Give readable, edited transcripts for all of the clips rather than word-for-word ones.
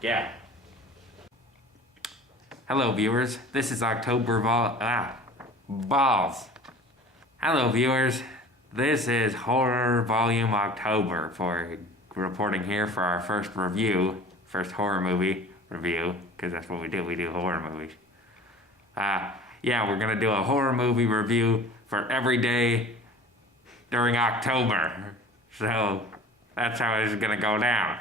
Yeah. Hello, viewers. This is Balls. Hello, viewers. This is Horror Volume October for reporting here for our first horror movie review, because that's what we do. We do horror movies. Yeah, we're gonna do a horror movie review for every day during October. So that's how it's gonna go down.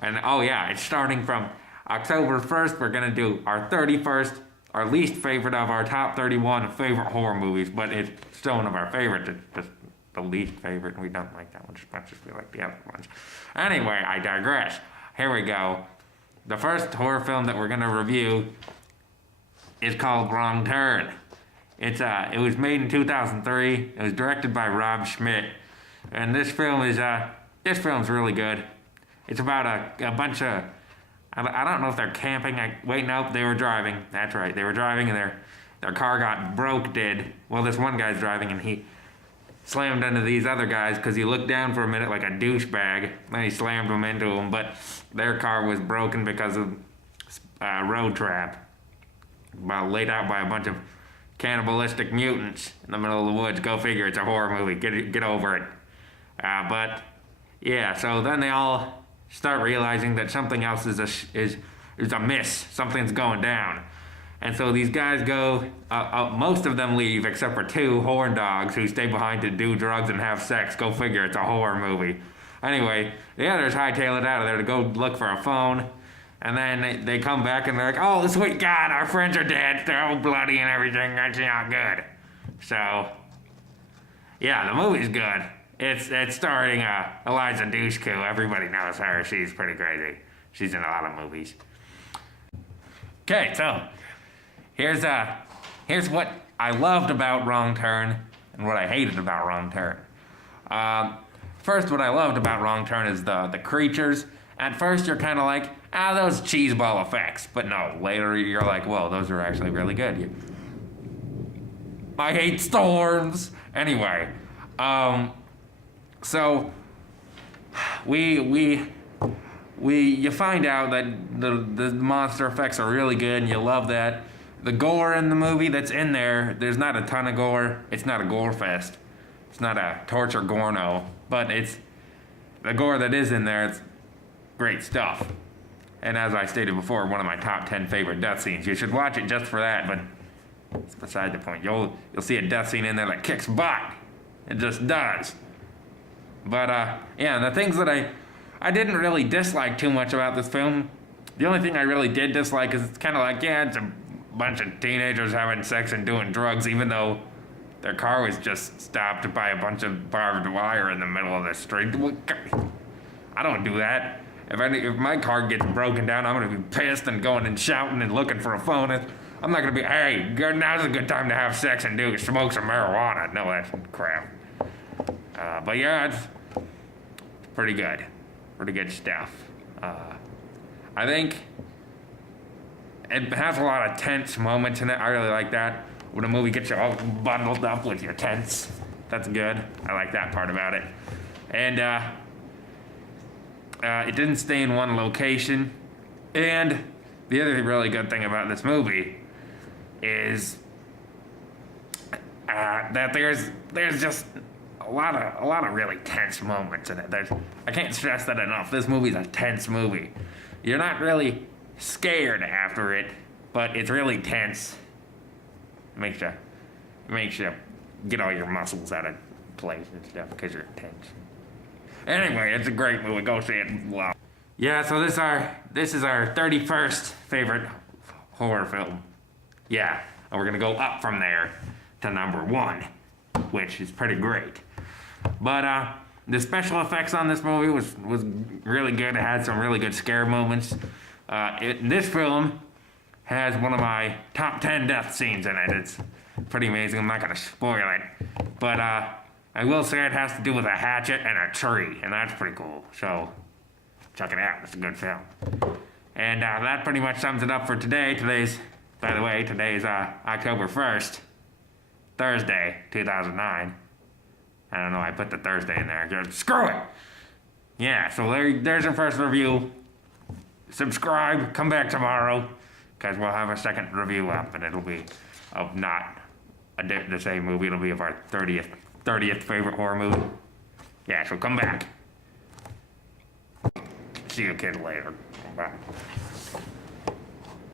And oh yeah, it's starting from October 1st. We're gonna do our 31st, our least favorite of our top 31 favorite horror movies, but it's still one of our favorites. It's just the least favorite, and we don't like that one as much as we like the other ones. Anyway, I digress. Here we go. The first horror film that we're gonna review is called Wrong Turn. It was made in 2003. It was directed by Rob Schmitt, and this film's really good. It's about a bunch of, I don't know if they're camping. Nope, they were driving. That's right, they were driving, and their car got well, this one guy's driving, and he slammed into these other guys because he looked down for a minute like a douchebag. Then he slammed them into them, but their car was broken because of road trap. Laid out by a bunch of cannibalistic mutants in the middle of the woods. Go figure, it's a horror movie. Get over it. But yeah, so then they all start realizing that something else is amiss. Something's going down. And so these guys go, most of them leave except for two horn dogs who stay behind to do drugs and have sex. Go figure, it's a horror movie. Anyway, the others hightail it out of there to go look for a phone. And then they come back and they're like, oh, sweet God, our friends are dead. They're all bloody and everything. That's not good. So, yeah, the movie's good. It's starring Eliza Dushku. Everybody knows her. She's pretty crazy. She's in a lot of movies. Okay, so here's what I loved about Wrong Turn and what I hated about Wrong Turn. First, what I loved about Wrong Turn is the creatures. At first, you're kind of like, those cheeseball effects. But no, later you're like, whoa, those are actually really good. I hate storms. Anyway, so you find out that the monster effects are really good, and you love that. The gore in the movie that's in there's not a ton of gore. It's not a gore fest. It's not a torture gorno, but it's the gore that is in there. It's great stuff. And as I stated before, one of my top 10 favorite death scenes. You should watch it just for that, but it's beside the point. You'll see a death scene in there that kicks butt. It just does. But yeah, the things that I didn't really dislike too much about this film. The only thing I really did dislike is it's kind of like, yeah, it's a bunch of teenagers having sex and doing drugs, even though their car was just stopped by a bunch of barbed wire in the middle of the street. I don't do that. If my car gets broken down, I'm going to be pissed and going and shouting and looking for a phone. I'm not going to be, hey, now's a good time to have sex and smoke some marijuana. No, that's crap. But yeah, it's pretty good. Pretty good stuff. I think it has a lot of tense moments in it. I really like that. When a movie gets you all bundled up with your tense. That's good. I like that part about it. And it didn't stay in one location. And the other really good thing about this movie is that there's just a lot of really tense moments in it. I can't stress that enough. This movie's a tense movie. You're not really scared after it, but it's really tense. It makes you get all your muscles out of place and stuff because you're tense. Anyway, it's a great movie. Go see it. Wow. Yeah, so this is our 31st favorite horror film. Yeah, and we're gonna go up from there to number 1, which is pretty great. But the special effects on this movie was really good. It had some really good scare moments. This film has one of my top 10 death scenes in it. It's pretty amazing. I'm not gonna spoil it, but I will say it has to do with a hatchet and a tree, and that's pretty cool. So check it out. It's a good film. And that pretty much sums it up for today. Today's October 1st, Thursday, 2009. I don't know, I put the Thursday in there. Screw it! Yeah, so there's our first review. subscribe, come back tomorrow, because we'll have a second review up, and it'll be of not the same movie. It'll be of our 30th favorite horror movie. Yeah, so come back. See you kid later. Bye.